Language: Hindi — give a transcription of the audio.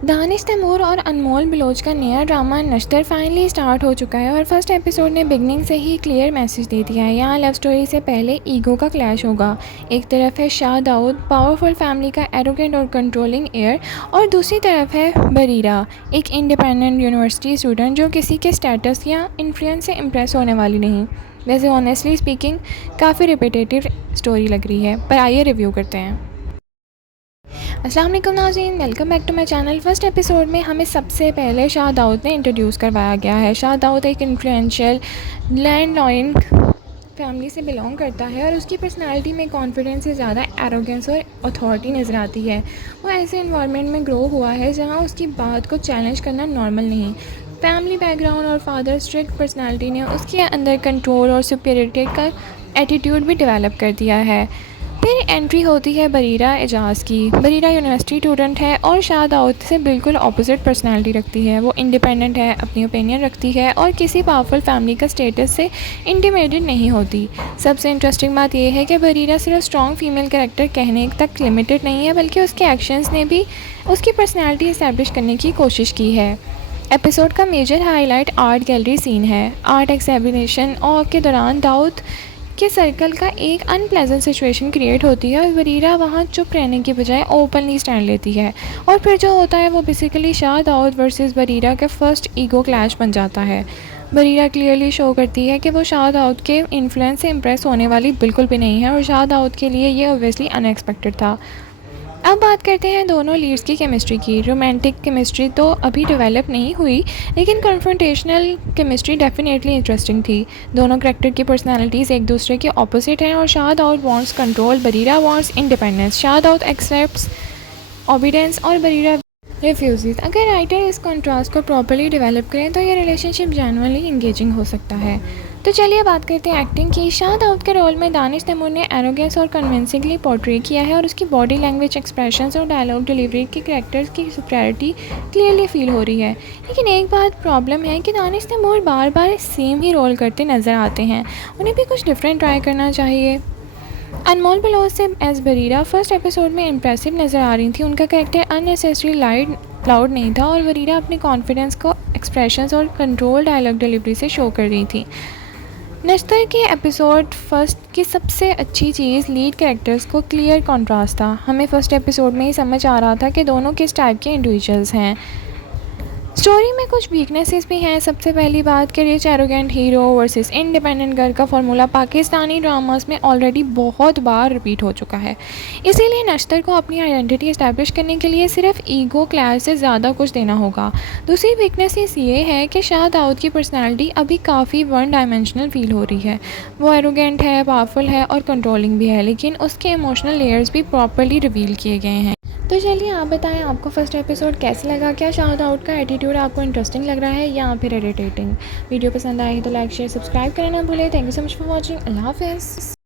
दानिश तैमूर और अनमोल बलोच का नया ड्रामा नश्तर फाइनली स्टार्ट हो चुका है और फर्स्ट एपिसोड ने बिगनिंग से ही क्लियर मैसेज दे दिया है। यहाँ लव स्टोरी से पहले ईगो का क्लैश होगा। एक तरफ है शाह दाऊद, पावरफुल फैमिली का एरोगेंट और कंट्रोलिंग एयर, और दूसरी तरफ है बरीरा, एक इंडिपेंडेंट यूनिवर्सिटी स्टूडेंट जो किसी के स्टेटस या इन्फ्लुएंस से इम्प्रेस होने वाली नहीं। वैसे ऑनेस्टली स्पीकिंग काफ़ी रिपीटेटिव स्टोरी लग रही है, पर आइए रिव्यू करते हैं। अस्सलाम वालेकुम नाज़रीन, welcome back to my channel. First episode में हमें सबसे पहले शाह दाऊद ने इंट्रोड्यूस करवाया गया है। शाह दाऊद एक इन्फ्लुएंशियल लैंडलॉर्ड फैमिली से बिलोंग करता है और उसकी पर्सनालिटी में कॉन्फिडेंस से ज़्यादा एरोगेंस और अथॉरिटी नज़र आती है। वो ऐसे इन्वायरमेंट में ग्रो हुआ है जहाँ उसकी बात को चैलेंज करना नॉर्मल नहीं। फैमिली बैकग्राउंड और फादर स्ट्रिक्ट पर्सनालिटी ने उसके अंदर कंट्रोल और सुपीरियरिटी का एटीट्यूड भी डेवलप कर दिया है। फिर एंट्री होती है बरीरा एजाज़ की। बरीरा यूनिवर्सिटी स्टूडेंट है और शाह दाऊद से बिल्कुल ऑपोजिट पर्सनालिटी रखती है। वो इंडिपेंडेंट है, अपनी ओपिनियन रखती है और किसी पावरफुल फैमिली का स्टेटस से इंटिमिडेट नहीं होती। सबसे इंटरेस्टिंग बात यह है कि बरीरा सिर्फ स्ट्रॉन्ग फीमेल कैरेक्टर कहने तक लिमिटेड नहीं है, बल्कि उसके एक्शंस ने भी उसकी पर्सनैलिटी इस्टेब्लिश करने की कोशिश की है। एपिसोड का major highlight art gallery scene है। आर्ट एग्जीबिशन और के दौरान दाऊद के सर्कल का एक अनप्लेजेंट सिचुएशन क्रिएट होती है और बरीरा वहाँ चुप रहने की बजाय ओपनली स्टैंड लेती है, और फिर जो होता है वो बेसिकली शाह दाऊद वर्सेस बरीरा का फर्स्ट ईगो क्लैश बन जाता है। बरीरा क्लियरली शो करती है कि वो शाह दाऊद के इन्फ्लुएंस से इम्प्रेस होने वाली बिल्कुल भी नहीं है और शाह दाऊद के लिए ये ऑब्वियसली अनएक्सपेक्टेड था। अब बात करते हैं दोनों लीड्स की केमिस्ट्री की। रोमांटिक केमिस्ट्री तो अभी डेवलप नहीं हुई, लेकिन कन्फ्रंटेशनल केमिस्ट्री डेफिनेटली इंटरेस्टिंग थी। दोनों करैक्टर की पर्सनालिटीज़ एक दूसरे के ऑपोजिट हैं और Shah Dawood wants control, Bareera wants independence. Shah Dawood accepts obedience और बरीरा रिफ्यूज़। अगर राइटर इस कॉन्ट्रास्ट को प्रॉपर्ली डेवलप करें तो ये रिलेशनशिप जेन्युइनली इंगेजिंग हो सकता है। तो चलिए बात करते हैं एक्टिंग की। शाह दाऊद के रोल में दानिश तैमूर ने एरोगेंस और कन्विंसिंगली पोर्ट्रे किया है और उसकी बॉडी लैंग्वेज, एक्सप्रेशंस और डायलॉग डिलीवरी की कैरेक्टर्स की सुपीरियरिटी क्लियरली फील हो रही है। लेकिन एक बात प्रॉब्लम है कि दानिश तैमूर बार बार सेम ही रोल करते नज़र आते हैं। उन्हें भी कुछ डिफरेंट ट्राई करना चाहिए। अनमोल बलोच से एज बरीरा फर्स्ट एपिसोड में इम्प्रेसिव नज़र आ रही थी। उनका कैरेक्टर अननेसेसरी लाउड नहीं था और बरीरा अपने कॉन्फिडेंस को एक्सप्रेशंस और कंट्रोल डायलॉग डिलीवरी से शो कर रही थी। नश्तर के एपिसोड फर्स्ट की सबसे अच्छी चीज़ लीड कैरेक्टर्स को क्लियर कॉन्ट्रास्ट था। हमें फर्स्ट एपिसोड में ही समझ आ रहा था कि दोनों किस टाइप के इंडिविजुअल्स हैं। स्टोरी में कुछ वीकनेसेस भी हैं। सबसे पहली बात कि rich arrogant hero versus independent girl का फार्मूला पाकिस्तानी ड्रामास में ऑलरेडी बहुत बार रिपीट हो चुका है। इसीलिए नश्तर को अपनी आइडेंटिटी इस्टेब्लिश करने के लिए सिर्फ ईगो क्लैश से ज़्यादा कुछ देना होगा। दूसरी वीकनेस ये है कि शाह दाऊद की पर्सनालिटी अभी काफ़ी वन डायमेंशनल फील हो रही है। वो एरोगेंट है, पावरफुल है और कंट्रोलिंग भी है, लेकिन उसके इमोशनल लेयर्स भी प्रॉपरली रिवील किए गए हैं। तो चलिए आप बताएं, आपको फर्स्ट एपिसोड कैसे लगा? क्या शाह दाऊद का एटीट्यूड आपको इंटरेस्टिंग लग रहा है या फिर इरिटेटिंग? वीडियो पसंद आए तो लाइक, शेयर, सब्सक्राइब करना ना भूलें। Thank you so much for watching. अल्लाह हाफिज़।